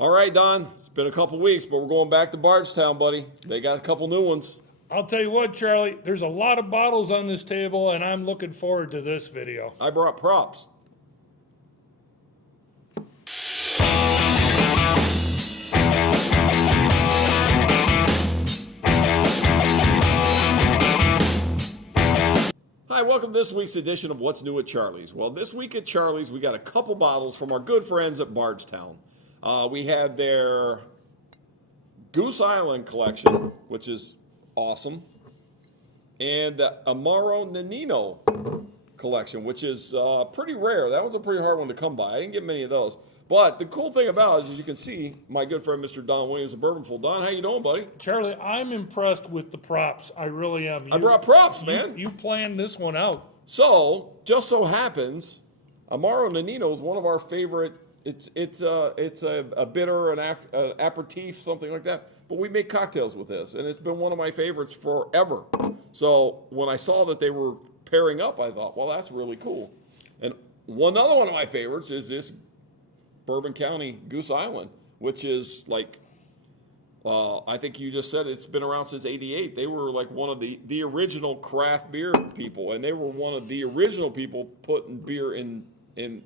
All right, Don. It's been a couple weeks, but we're going back to Bardstown, buddy. They got a couple new ones. I'll tell you what, Charlie, there's a lot of bottles on this table, and I'm looking forward to this video. I brought props. Hi, welcome to this week's edition of What's New at Charlie's. Well, this week at Charlie's, we got a couple bottles from our good friends at Bardstown. We had their Goose Island collection, which is awesome, and the Amaro Nonino collection, which is pretty rare. That was a pretty hard one to come by. I didn't get many of those. But the cool thing about it is, as you can see, my good friend Mr. Don Williams of Bourbon Full. Don, how you doing, buddy? Charlie, I'm impressed with the props. I really am. I brought props, man. You planned this one out. So, just so happens, Amaro Nonino is one of our favorite. It's a bitter, an aperitif, something like that. But we make cocktails with this, and it's been one of my favorites forever. So when I saw that they were pairing up, I thought, well, that's really cool. And another one of my favorites is this Bourbon County Goose Island, which is like, I think you just said it's been around since '88. They were like one of the original craft beer people, and they were one of the original people putting beer in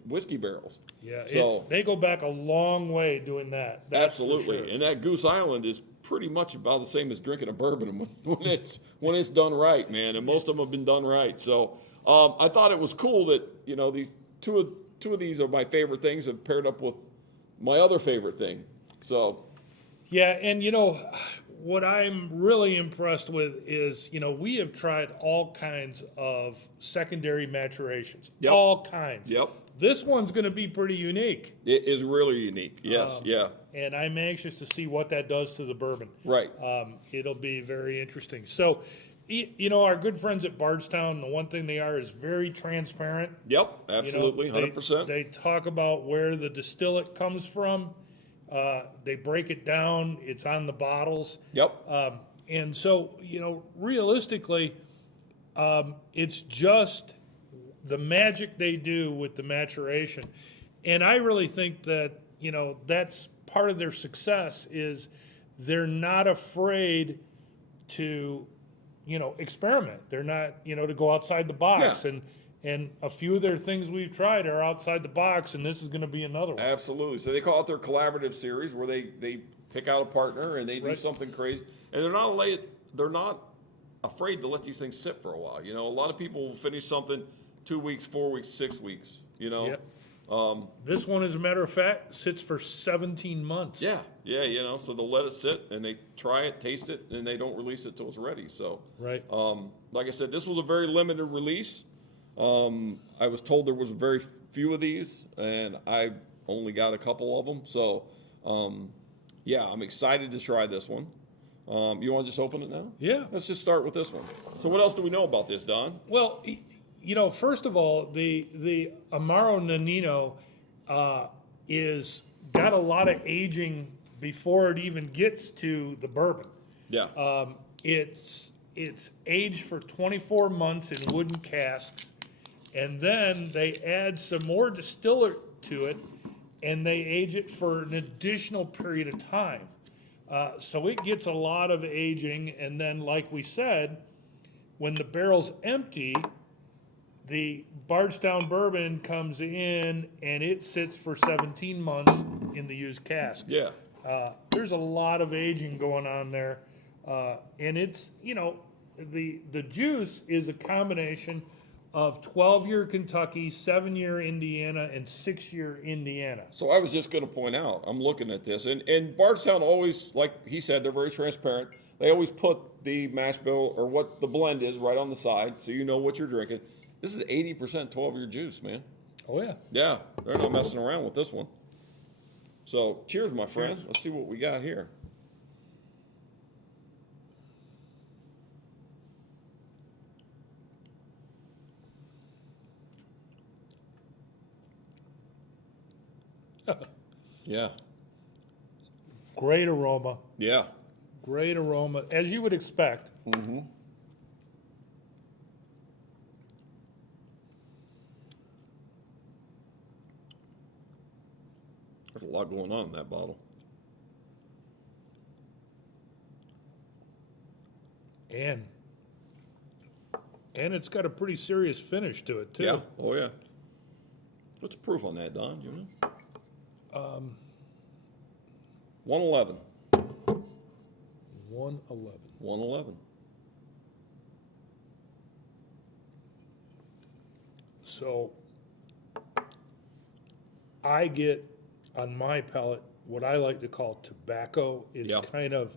whiskey barrels. Yeah, so they go back a long way doing that. Absolutely, sure. And that Goose Island is pretty much about the same as drinking a bourbon when it's done right, man. And most of them have been done right. So I thought it was cool that these two of these are my favorite things have paired up with my other favorite thing. So yeah, and what I'm really impressed with is we have tried all kinds of secondary maturations. Yep. All kinds. Yep. This one's going to be pretty unique. It is really unique. Yes, yeah. And I'm anxious to see what that does to the bourbon. Right. It'll be very interesting. So, our good friends at Bardstown, the one thing they are is very transparent. Yep, absolutely, 100%. They talk about where the distillate comes from. They break it down. It's on the bottles. Yep. And so, realistically, it's just the magic they do with the maturation. And I really think that, that's part of their success is they're not afraid to, experiment. They're not, to go outside the box. Yeah. And a few of their things we've tried are outside the box, and this is going to be another one. Absolutely. So they call it their collaborative series, where they pick out a partner and they do something crazy, and they're not afraid to let these things sit for a while. A lot of people will finish something 2 weeks, 4 weeks, 6 weeks. Yep. This one, as a matter of fact, sits for 17 months. Yeah. So they'll let it sit and they try it, taste it, and they don't release it till it's ready. So right. Like I said, this was a very limited release. I was told there was very few of these, and I only got a couple of them. So, I'm excited to try this one. You want to just open it now? Yeah. Let's just start with this one. So what else do we know about this, Don? Well, first of all, the Amaro Nonino is got a lot of aging before it even gets to the bourbon. Yeah. It's aged for 24 months in wooden casks, and then they add some more distillate to it, and they age it for an additional period of time. So it gets a lot of aging, and then, like we said, when the barrel's empty, the Bardstown bourbon comes in, and it sits for 17 months in the used cask. Yeah. There's a lot of aging going on there. And it's, the juice is a combination of 12-year Kentucky, 7-year Indiana, and 6-year Indiana. So I was just going to point out, I'm looking at this, and Bardstown always, like he said, they're very transparent. They always put the mash bill or what the blend is right on the side, so you know what you're drinking. This is 80% 12-year juice, man. Oh, yeah. Yeah, they're not messing around with this one. So cheers, my friends. Let's see what we got here. Yeah. Great aroma. Yeah. Great aroma, as you would expect. Mm-hmm. There's a lot going on in that bottle. And it's got a pretty serious finish to it too. Yeah. Oh yeah. What's the proof on that, Don? You know? 111. 111. 111. So I get on my palate what I like to call tobacco. It's Yeah. kind of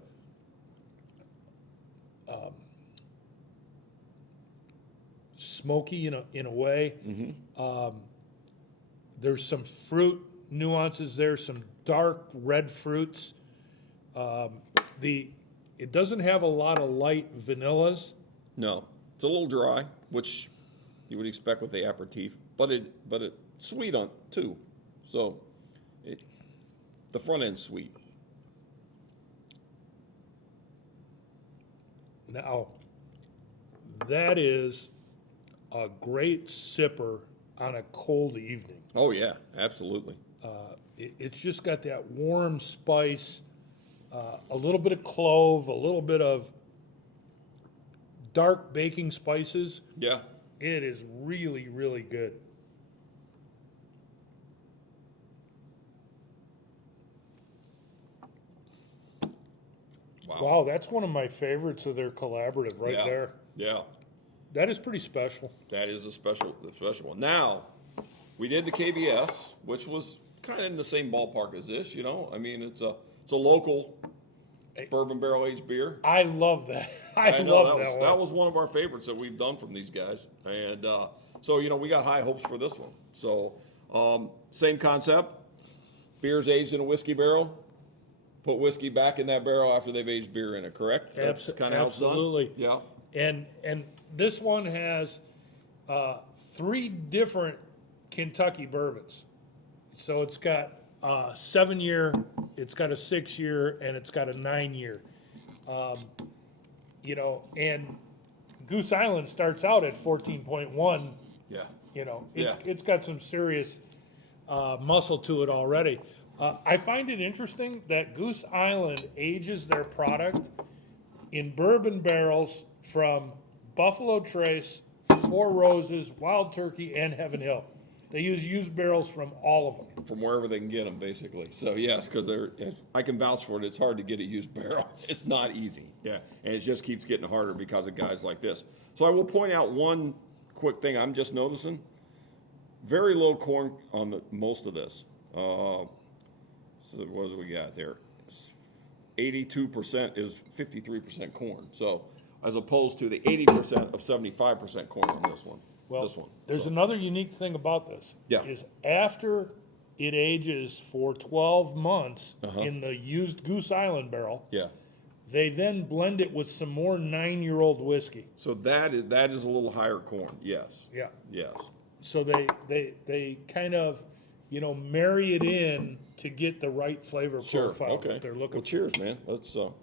smoky in a way. Mm-hmm. There's some fruit nuances there, some dark red fruits. It doesn't have a lot of light vanillas. No, it's a little dry, which you would expect with the aperitif, but it's sweet on too. So the front end's sweet. Now, that is a great sipper on a cold evening. Oh yeah, absolutely. It's just got that warm spice, a little bit of clove, a little bit of dark baking spices. Yeah. It is really, really good. Wow, that's one of my favorites of their collaborative right Yeah. there. Yeah. That is pretty special. That is a special one. Now, we did the KBS, which was kind of in the same ballpark as this. You know, I mean, it's a local bourbon barrel aged beer. I love that. I know love that one. that was one of our favorites that we've done from these guys, and so you know we got high hopes for this one. So same concept, beer's aged in a whiskey barrel. Put whiskey back in that barrel after they've aged beer in it. Correct? That's kind of how it's done. Absolutely. Yeah. And this one has 3 different Kentucky bourbons. So it's got a 7-year, it's got a 6-year, and it's got a 9-year. You know, and Goose Island starts out at 14.1. Yeah. You know, Yeah. it's got some serious muscle to it already. I find it interesting that Goose Island ages their product in bourbon barrels from Buffalo Trace, Four Roses, Wild Turkey, and Heaven Hill. They use used barrels from all of them. From wherever they can get them, basically. So yes, because I can vouch for it. It's hard to get a used barrel. It's not easy. Yeah, and it just keeps getting harder because of guys like this. So I will point out one quick thing I'm just noticing. Very low corn on most of this. So what do we got there? 82% is 53% corn. So as opposed to the 80% of 75% corn on this one. Well, this one. there's So, another unique thing about this. Yeah. Is after it ages for 12 months in the used Goose Island barrel, yeah. they then blend it with some more 9-year-old whiskey. So that is a little higher corn. Yes. Yeah. Yes. So they kind of, you know, marry it in to get the right flavor Sure. profile Okay. that they're looking Well, cheers, man. Let's. So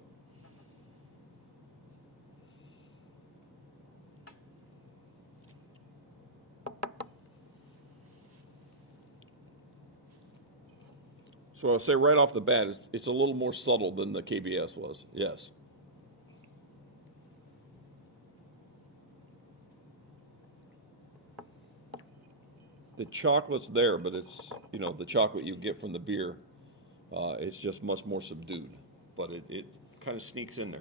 I'll say right off the bat, it's a little more subtle than the KBS was. Yes. The chocolate's there, but it's, you know, the chocolate you get from the beer, it's just much more subdued, but it kind of sneaks in there.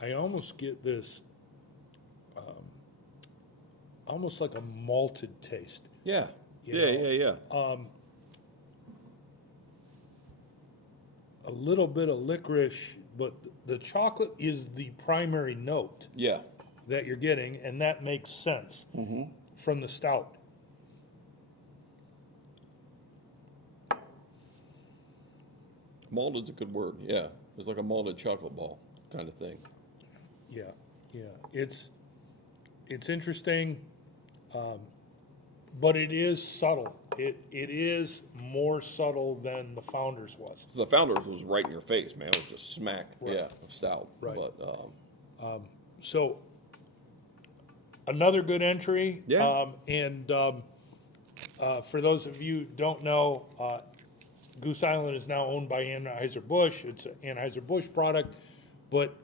I almost get this, almost like a malted taste. Yeah. You Yeah, know, yeah. A little bit of licorice, but the chocolate is the primary note Yeah. that you're getting, and that makes sense from the stout. Malted's a good word. Yeah. It's like a malted chocolate ball kind of thing. Yeah, yeah. It's interesting, but it is subtle. It is more subtle than the Founders was. So the Founders was right in your face, man. It was just smack, Right. yeah, stout. Right. But So another good entry. Yeah. For those of you who don't know, Goose Island is now owned by Anheuser-Busch. It's an Anheuser-Busch product. But,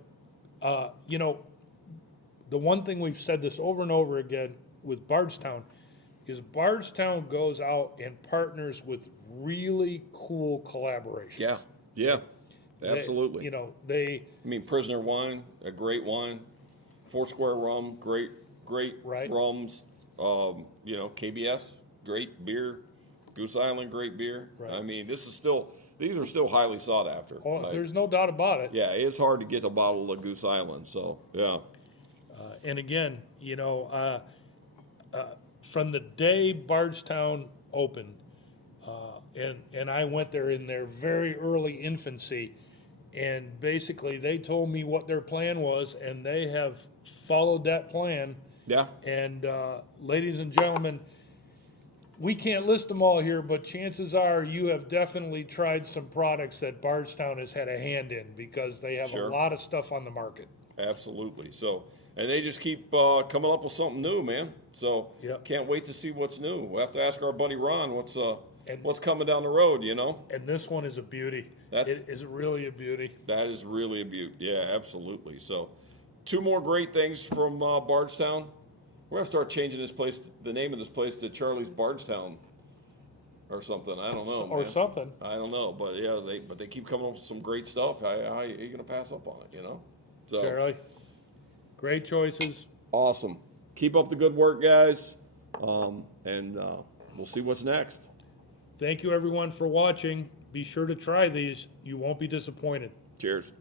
you know, the one thing we've said this over and over again with Bardstown is Bardstown goes out and partners with really cool collaborations. yeah, yeah, They- absolutely. You know, they, I mean, Prisoner wine, a great wine. Foursquare rum, great Right. rums. You know, KBS, great beer. Goose Island, great beer. Right. I mean, these are still highly sought after. oh, Like, there's no doubt about it. yeah, it's hard to get a bottle of Goose Island. So yeah, And again, you know, from the day Bardstown opened, and I went there in their very early infancy, and basically they told me what their plan was, and they have followed that plan. yeah, And ladies and gentlemen, we can't list them all here, but chances are you have definitely tried some products that Bardstown has had a hand in, because they have Sure. a lot of stuff on the market. absolutely. So, and they just keep coming up with something new, man. So Yep. can't wait to see what's new. We'll have to ask our buddy Ron And- what's coming down the road. You know. And this one is a beauty. That's- It is really a beauty. That is really a beaut. Yeah, absolutely. So, two more great things from Bardstown. We're gonna start changing this place, the name of this place, to Charlie's Bardstown, or something. I don't know, Or man. something. I don't know, but yeah, they keep coming up with some great stuff. How are you gonna pass up on it? You know. So Charlie, great choices. awesome. Keep up the good work, guys, and we'll see what's next. Thank you, everyone, for watching. Be sure to try these. You won't be disappointed. Cheers.